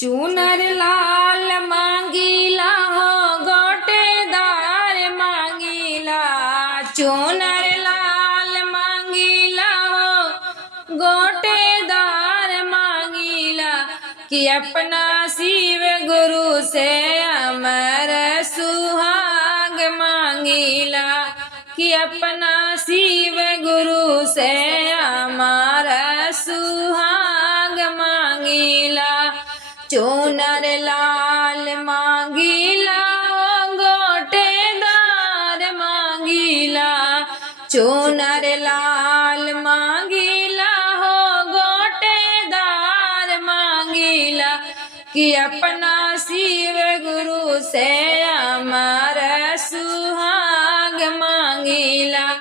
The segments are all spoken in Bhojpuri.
चूनर लाल मांगीला हो गोटेदार मांगीला। चूनर लाल मांगीला हो गोटेदार मांगीला। कि अपना शिव गुरु से अमर सुहाग मांगीला। कि अपना शिव गुरु से अमर सुहाग मांगीला। चूनर लाल मांगीला गोटेदार मांगीला। चूनर लाल मांगीला हो गोटेदार मांगीला। कि अपना शिव गुरु से अमर सुहाग मांगीला।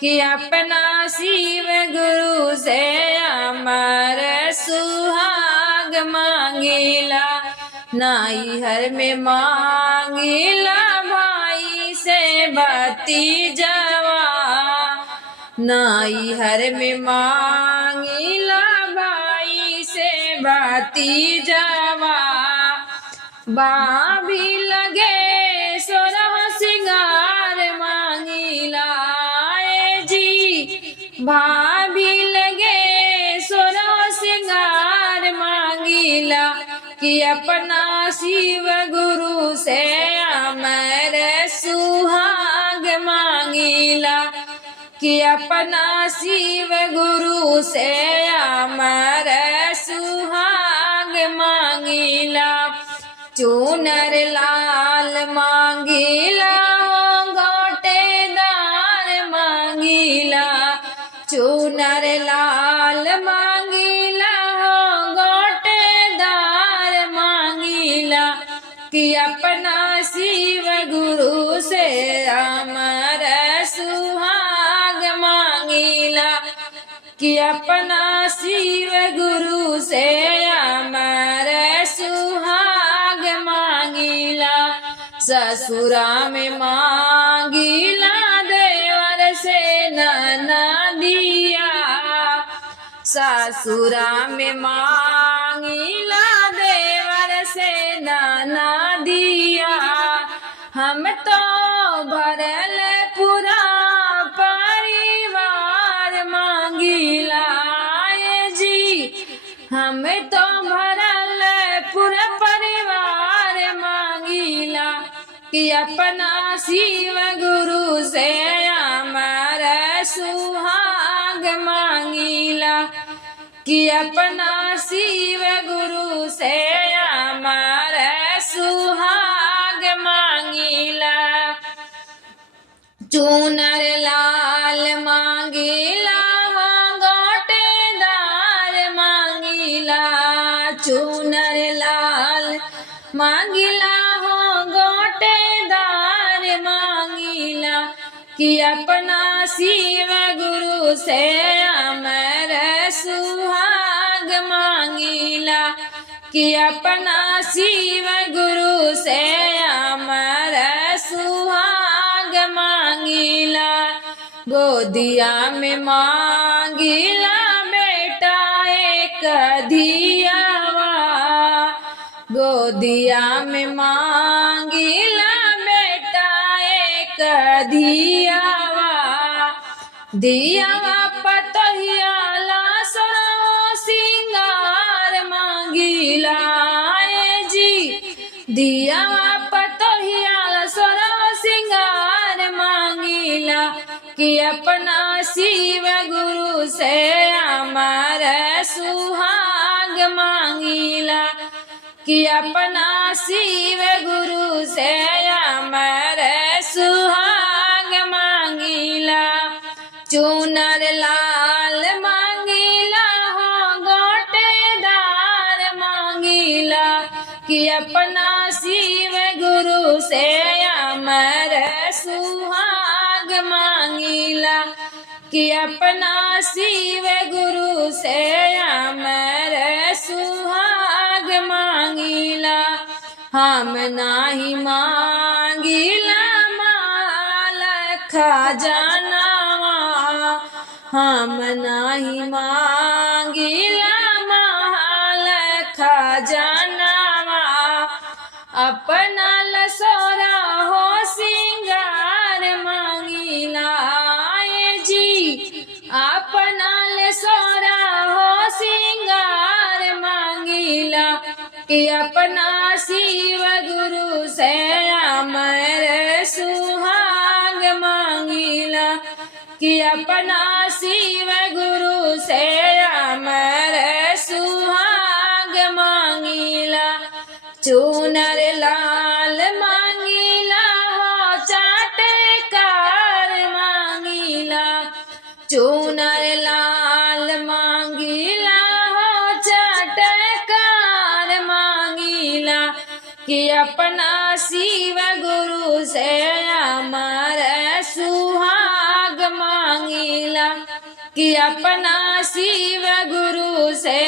कि अपना शिव गुरु से अमर सुहाग मांगीला। नाई हर में मांगीला भाई से भतीजवा। नाई हर में मांगीला भाई से भतीजवा। भाभी लगे सोरह सिंगार मांगीला। जी भाभी लगे सोरह सिंगार मांगीला। कि अपना शिव गुरु से अमर सुहाग मांगीला। कि अपना शिव गुरु से अमर सुहाग मांगीला। चूनर लाल मांगीला गोटेदार मांगीला। चूनर लाल मांगीला गोटेदार मांगीला। कि अपना शिव गुरु से अमर सुहाग मांगीला। कि अपना शिव गुरु से अमर सुहाग मांगीला। ससुरा में मांगीला देवर से ननदिया। ससुरा में मांगीला देवर से ननदिया। हम तो भरल पूरा परिवार मांगीला। जी हम तो भरल पूरा परिवार मांगीला। कि अपना शिव गुरु से अमर सुहाग मांगीला। कि अपना शिव गुरु से अमर सुहाग मांगीला। चूनर लाल मांगीला गोटेदार मांगीला। चूनर लाल मांगीला हो गोटेदार मांगीला। कि अपना शिव गुरु से अमर सुहाग मांगीला। कि अपना शिव गुरु से अमर सुहाग मांगीला। गोदिया में मांगीला बेटा एक धियावा। गोदिया में मांगीला बेटा एक धियावा। दियावा पतहिया लासो सिंगार मांगीला। जी दियावा पतहिया लासो सिंगार मांगीला। कि अपना शिव गुरु से अमर सुहाग मांगीला। कि अपना शिव गुरु से अमर सुहाग मांगीला। चूनर लाल मांगीला हो गोटेदार मांगीला। कि अपना शिव गुरु से अमर सुहाग मांगीला। कि अपना शिव गुरु से अमर सुहाग मांगीला। हम नाही मांगीला माल खजानावा। हम नाही मांगीला माल खजाना। अपना लसोरा हो सिंगार मांगीला ए जी अपना लसोरा हो सिंगार मांगीला कि अपना शिव गुरु से अमर सुहाग मांगीला कि अपना शिव गुरु से अमर सुहाग मांगीला चूनर लाल मांगीला हो चाटकार मांगीला चूनर लाल मांगीला हो चाटकार मांगीला कि अपना शिव गुरु से अमर सुहाग मांगीला कि अपना शिव गुरु से